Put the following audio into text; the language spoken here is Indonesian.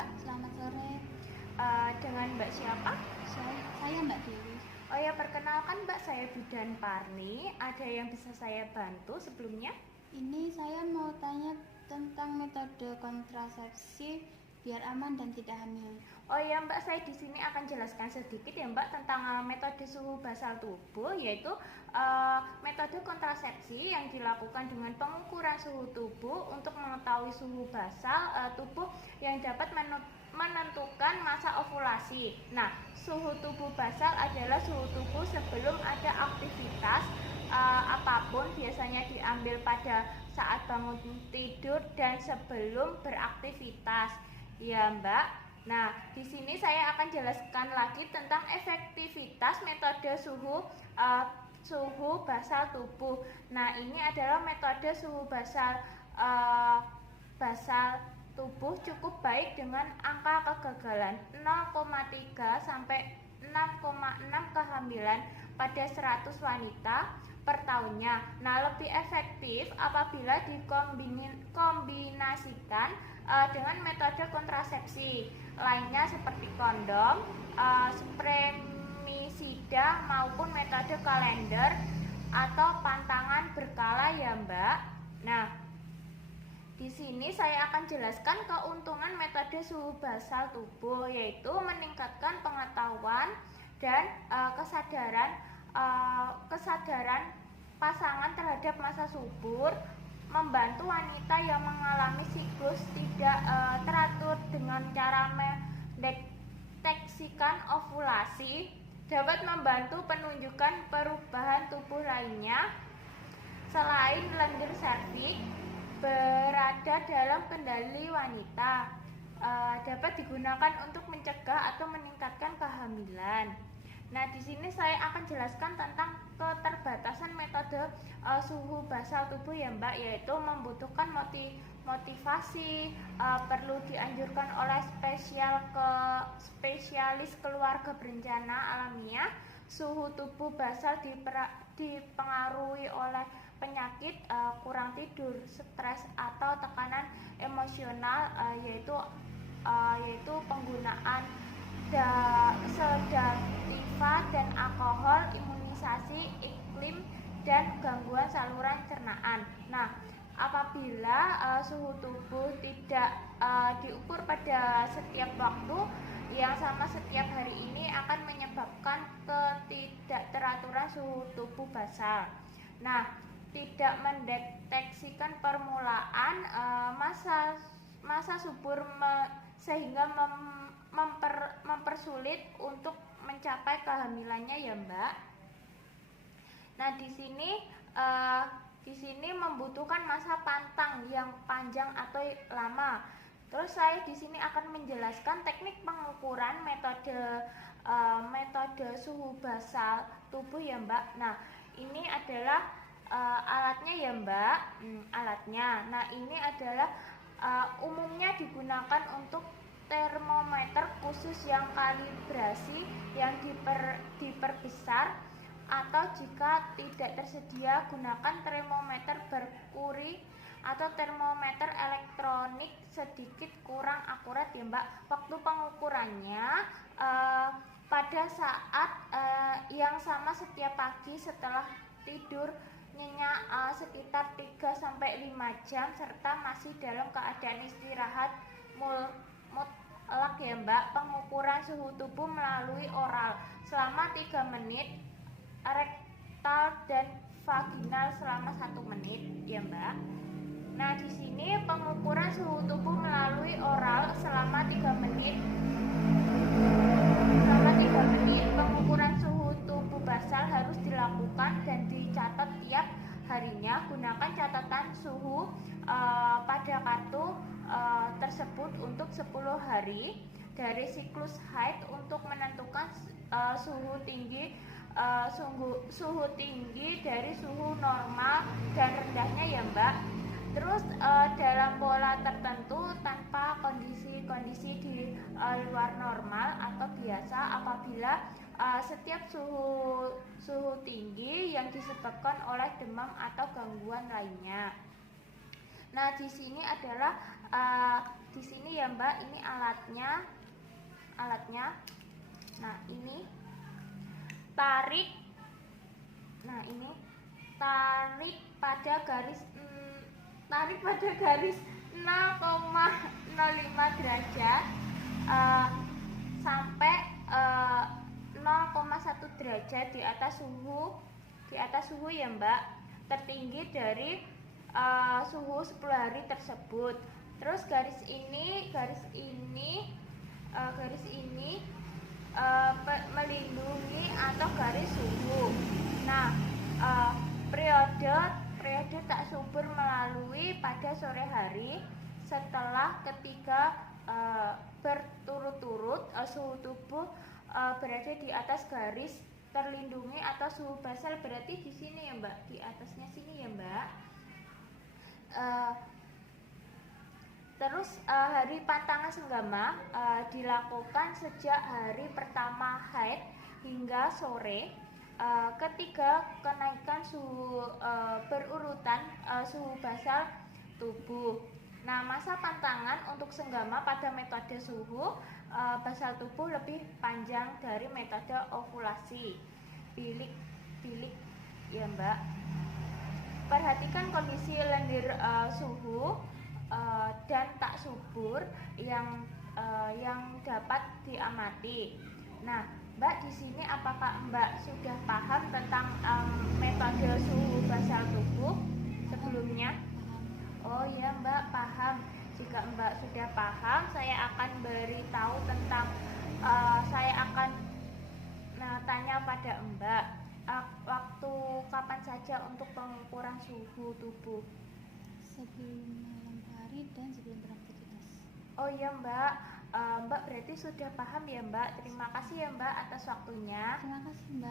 Mbak. Selamat sore. Dengan Mbak siapa? Saya Mbak Dewi. Oh ya, perkenalkan Mbak, saya Bidan Parni. Ada yang bisa saya bantu sebelumnya? Ini saya mau tanya tentang metode kontrasepsi biar aman dan tidak hamil. Oh ya Mbak, saya di sini akan jelaskan sedikit ya Mbak tentang metode suhu basal tubuh, yaitu metode kontrasepsi yang dilakukan dengan pengukuran suhu tubuh untuk mengetahui suhu basal tubuh yang dapat menentukan masa ovulasi. Nah, suhu tubuh basal adalah suhu tubuh sebelum ada aktivitas apapun, biasanya diambil pada saat bangun tidur dan sebelum beraktivitas. Ya Mbak. Nah, di sini saya akan jelaskan lagi tentang efektivitas metode suhu basal tubuh. Nah, ini adalah metode suhu basal tubuh cukup baik dengan angka kegagalan 0,3 sampai 6,6 kehamilan pada 100 wanita per tahunnya. Nah, lebih efektif apabila dikombinasikan dengan metode kontrasepsi lainnya seperti kondom, spermisida maupun metode kalender atau pantangan berkala ya Mbak. Nah, di sini saya akan jelaskan keuntungan metode suhu basal tubuh, yaitu meningkatkan pengetahuan dan kesadaran pasangan terhadap masa subur, membantu wanita yang mengalami siklus tidak teratur dengan cara mendeteksikan ovulasi, dapat membantu penunjukan perubahan tubuh lainnya selain lendir serviks berada dalam kendali wanita, dapat digunakan untuk mencegah atau meningkatkan kehamilan. Nah, di sini saya akan jelaskan tentang keterbatasan metode suhu basal tubuh ya Mbak, yaitu membutuhkan motivasi, perlu dianjurkan oleh spesialis keluarga berencana alamiah. Suhu tubuh basal dipengaruhi oleh penyakit, kurang tidur, stres atau tekanan emosional, yaitu penggunaan sedativa dan alkohol, imunisasi, iklim, dan gangguan saluran cernaan. Nah, apabila suhu tubuh tidak diukur pada setiap waktu yang sama setiap hari, ini akan menyebabkan ketidakteraturan suhu tubuh basal. Nah, tidak mendeteksikan permulaan masa subur sehingga mempersulit untuk mencapai kehamilannya ya Mbak. Nah, di sini membutuhkan masa pantang yang panjang atau lama. Terus saya di sini akan menjelaskan teknik pengukuran metode suhu basal tubuh ya Mbak. Nah, ini adalah alatnya ya Mbak, alatnya. Nah, ini adalah umumnya digunakan untuk termometer khusus yang kalibrasi yang diperbesar, atau jika tidak tersedia gunakan termometer merkuri atau termometer elektronik sedikit kurang akurat ya Mbak. Waktu pengukurannya pada saat yang sama setiap pagi setelah tidur nyenyak sekitar 3-5 jam serta masih dalam keadaan istirahat mutlak ya Mbak. Pengukuran suhu tubuh melalui oral selama 3 menit, rektal dan vaginal selama 1 menit ya Mbak. Nah, di sini pengukuran suhu tubuh melalui oral selama 3 menit. Pengukuran suhu tubuh basal harus dilakukan dan dicatat tiap harinya. Gunakan catatan suhu pada kartu tersebut untuk 10 hari dari siklus haid untuk menentukan suhu tinggi dari suhu normal dan rendahnya ya Mbak. Terus dalam pola tertentu tanpa kondisi di luar normal atau biasa, apabila setiap suhu tinggi yang disebabkan oleh demam atau gangguan lainnya. Nah, di sini adalah di sini ya Mbak, ini alatnya. Nah, ini tarik. Nah, ini tarik pada garis 0,05 derajat sampai 0,1 derajat di atas suhu ya Mbak, tertinggi dari suhu 10 hari tersebut. Terus garis ini melindungi atau garis suhu. Nah, periode tak subur melalui pada sore hari setelah ketika berturut-turut suhu tubuh berada di atas garis terlindungi atau suhu basal, berarti di sini ya Mbak, di atasnya sini ya Mbak. Terus hari pantangan senggama dilakukan sejak hari pertama haid hingga sore. Ketiga, kenaikan suhu berurutan suhu basal tubuh. Nah, masa pantangan untuk senggama pada metode suhu basal tubuh lebih panjang dari metode ovulasi bilik ya Mbak. Perhatikan kondisi lendir suhu dan tak subur yang dapat diamati. Nah, Mbak, di sini apakah Mbak sudah paham tentang metode suhu basal tubuh sebelumnya? Oh ya Mbak, paham. Jika Mbak sudah paham, saya akan beritahu tentang saya akan tanya pada Mbak waktu kapan saja untuk pengukuran suhu tubuh. Sebelum malam hari dan sebelum beraktivitas. Oh iya Mbak, Mbak berarti sudah paham ya Mbak. Terima kasih ya Mbak atas waktunya. Terima kasih Mbak.